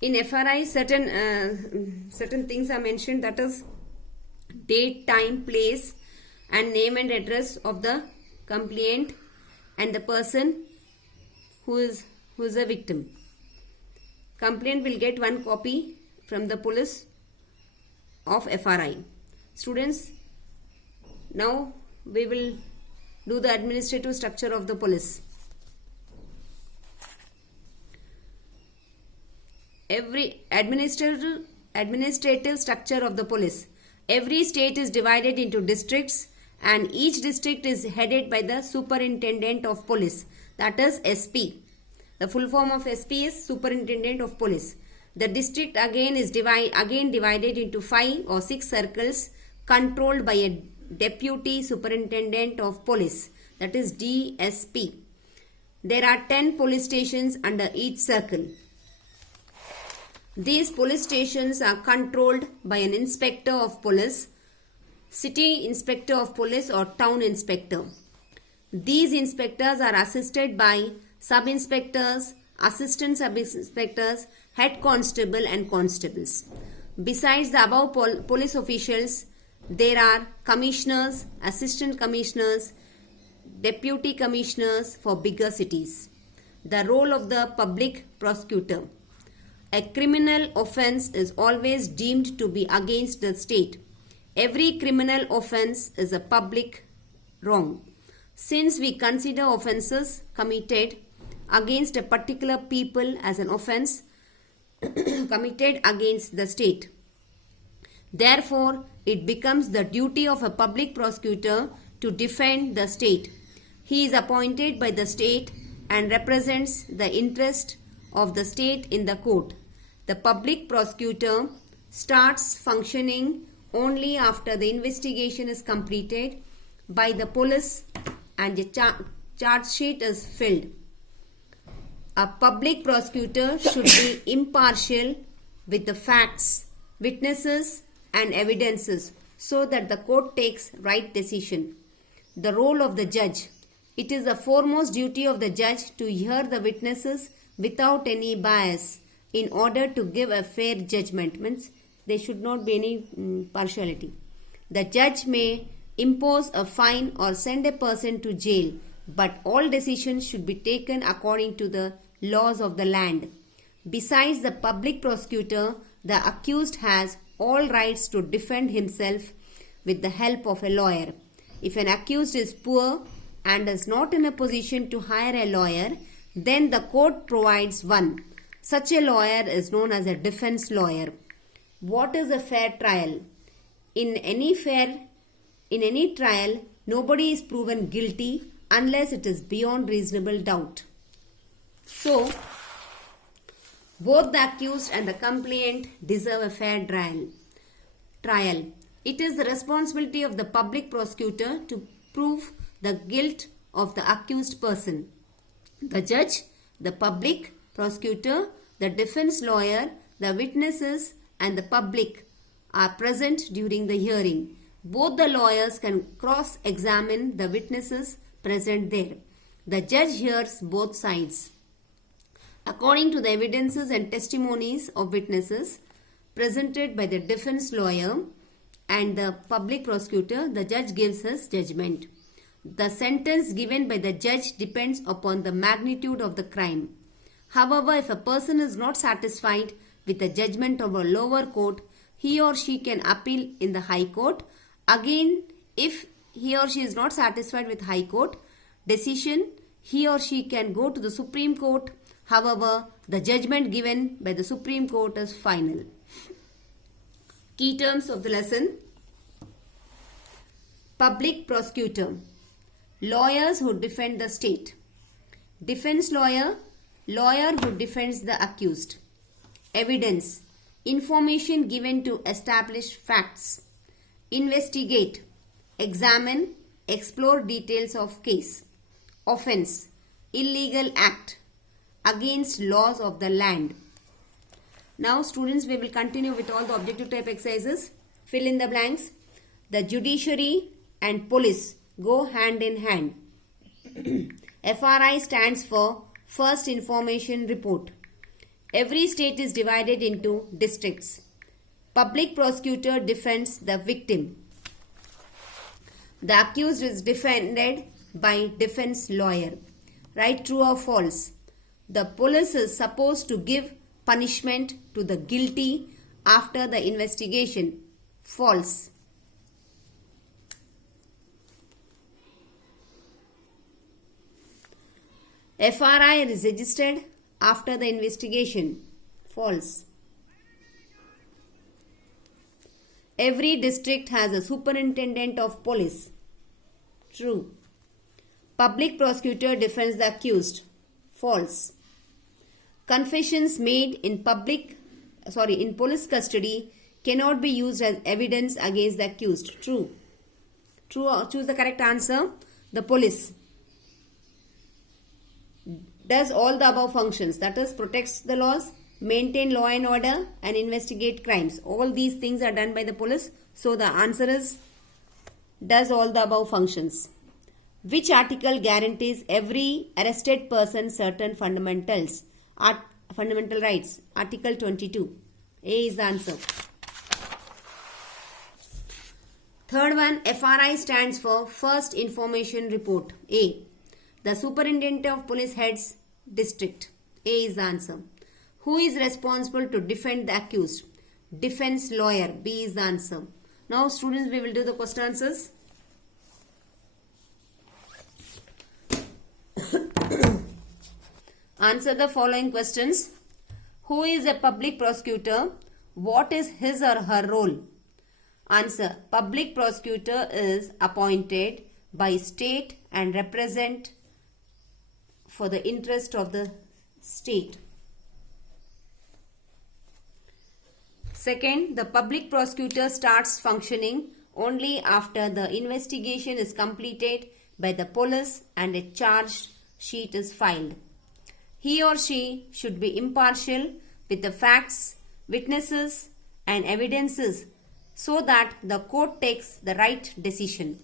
In FRI, certain things are mentioned, that is date, time, place, and name and address of the complainant and the person who is a victim. Complainant will get one copy from the police of FRI. Students, now we will do the administrative structure of the police. Every administrative structure of the police. Every state is divided into districts, and each district is headed by the superintendent of police, that is SP. The full form of SP is superintendent of police. The district again is divided into 5 or 6 circles controlled by a deputy superintendent of police, that is DSP. There are 10 police stations under each circle. These police stations are controlled by an inspector of police, city inspector of police, or town inspector. These inspectors are assisted by sub-inspectors, assistant sub-inspectors, head constable and constables. Besides the above police officials, there are commissioners, assistant commissioners, deputy commissioners for bigger cities. The role of the public prosecutor. A criminal offence is always deemed to be against the state. Every criminal offence is a public wrong. Since we consider offences committed against a particular people as an offence committed against the state, therefore it becomes the duty of a public prosecutor to defend the state. He is appointed by the state and represents the interest of the state in the court. The public prosecutor starts functioning only after the investigation is completed by the police and a charge sheet is filled. A public prosecutor should be impartial with the facts, witnesses, and evidences so that the court takes right decision. The role of the judge. It is the foremost duty of the judge to hear the witnesses without any bias in order to give a fair judgment. Means there should not be any partiality. The judge may impose a fine or send a person to jail, but all decisions should be taken according to the laws of the land. Besides the public prosecutor, the accused has all rights to defend himself with the help of a lawyer. If an accused is poor and is not in a position to hire a lawyer, then the court provides one. Such a lawyer is known as a defense lawyer. What is a fair trial? In any trial, nobody is proven guilty unless it is beyond reasonable doubt. So, both the accused and the complainant deserve a fair trial. It is the responsibility of the public prosecutor to prove the guilt of the accused person. The judge, the public prosecutor, the defense lawyer, the witnesses, and the public are present during the hearing. Both the lawyers can cross-examine the witnesses present there. The judge hears both sides. According to the evidences and testimonies of witnesses presented by the defense lawyer and the public prosecutor, the judge gives his judgment. The sentence given by the judge depends upon the magnitude of the crime. However, if a person is not satisfied with the judgment of a lower court, he or she can appeal in the high court. Again, if he or she is not satisfied with high court decision, he or she can go to the Supreme Court. However, the judgment given by the Supreme Court is final. Key terms of the lesson. Public prosecutor. Lawyers who defend the state. Defense lawyer. Lawyer who defends the accused. Evidence. Information given to establish facts. Investigate. Examine. Explore details of case. Offense. Illegal act against laws of the land. Now students, we will continue with all the objective type exercises. Fill in the blanks. The judiciary and police go hand in hand. FRI stands for First Information Report. Every state is divided into districts. Public prosecutor defends the victim. The accused is defended by defense lawyer. Right, true or false? The police is supposed to give punishment to the guilty after the investigation. False. FRI is registered after the investigation. False. Every district has a superintendent of police. True. Public prosecutor defends the accused. False. Confessions made in police custody cannot be used as evidence against the accused. True. True. Choose the correct answer. The police does all the above functions, that is, protects the laws, maintain law and order, and investigate crimes. All these things are done by the police. So the answer is does all the above functions. Which article guarantees every arrested person certain fundamental rights? Article 22. A is the answer. Third one, FRI stands for First Information Report. A. The Superintendent of Police heads district. A is the answer. Who is responsible to defend the accused? Defense lawyer. B is the answer. Now students, we will do the question answers. Answer the following questions. Who is a public prosecutor? What is his or her role? Answer. Public prosecutor is appointed by state and represent for the interest of the state. Second, the public prosecutor starts functioning only after the investigation is completed by the police and a charge sheet is filed. He or she should be impartial with the facts, witnesses, and evidences so that the court takes the right decision.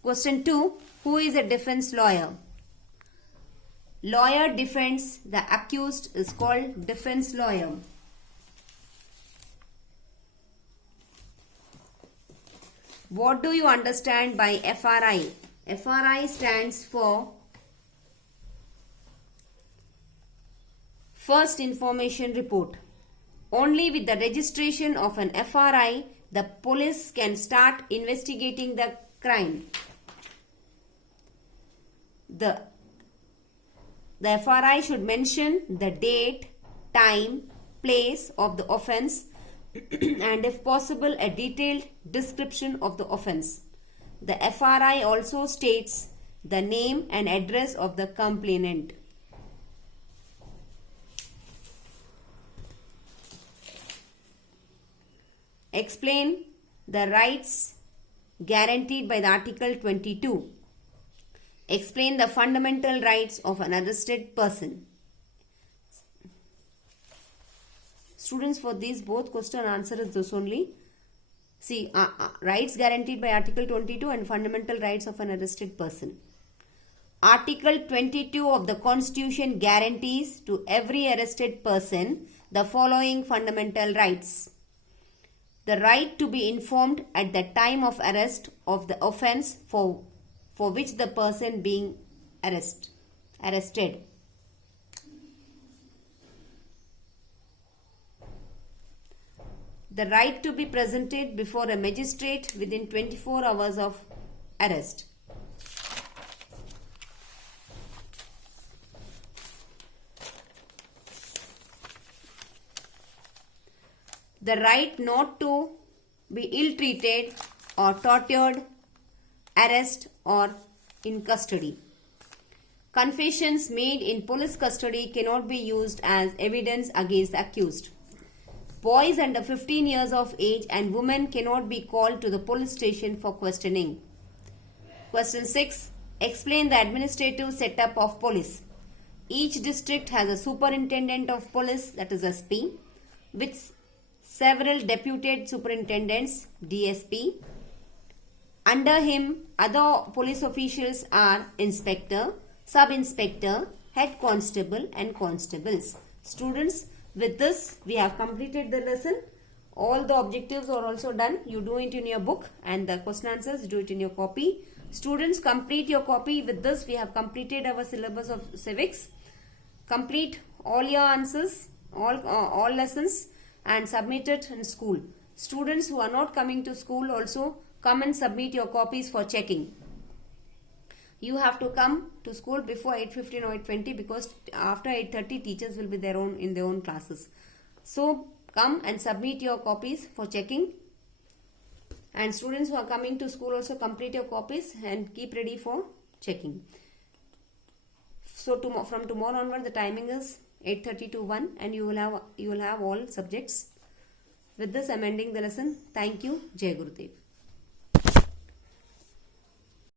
Question 2. Who is a defense lawyer? Lawyer defends the accused is called defense lawyer. What do you understand by FRI? FRI stands for First Information Report. Only with the registration of an FRI, the police can start investigating the crime. The FRI should mention the date, time, place of the offence and if possible a detailed description of the offence. The FRI also states the name and address of the complainant. Explain the rights guaranteed by the Article 22. Explain the fundamental rights of an arrested person. Students, for these both question answer is this only. See, rights guaranteed by Article 22 and fundamental rights of an arrested person. Article 22 of the Constitution guarantees to every arrested person the following fundamental rights. The right to be informed at the time of arrest of the offence for which the person being arrested. The right to be presented before a magistrate within 24 hours of arrest. The right not to be ill-treated or tortured, arrest or in custody. Confessions made in police custody cannot be used as evidence against the accused. Boys under 15 years of age and women cannot be called to the police station for questioning. Question 6. Explain the administrative setup of police. Each district has a superintendent of police, that is SP, with several deputed superintendents, DSP. Under him, other police officials are inspector, sub-inspector, head constable and constables. Students, with this we have completed the lesson. All the objectives are also done. You do it in your book, and the question answers do it in your copy. Students, complete your copy. With this we have completed our syllabus of civics. Complete all your answers, all lessons, and submit it in school. Students who are not coming to school also come and submit your copies for checking. You have to come to school before 8:15 or 8:20, because after 8:30 teachers will be in their own classes. So come and submit your copies for checking. And students who are coming to school also complete your copies and keep ready for checking. So from tomorrow onward the timing is 8:30 to 1, and you will have all subjects. With this I am ending the lesson. Thank you. Jai Gurudev.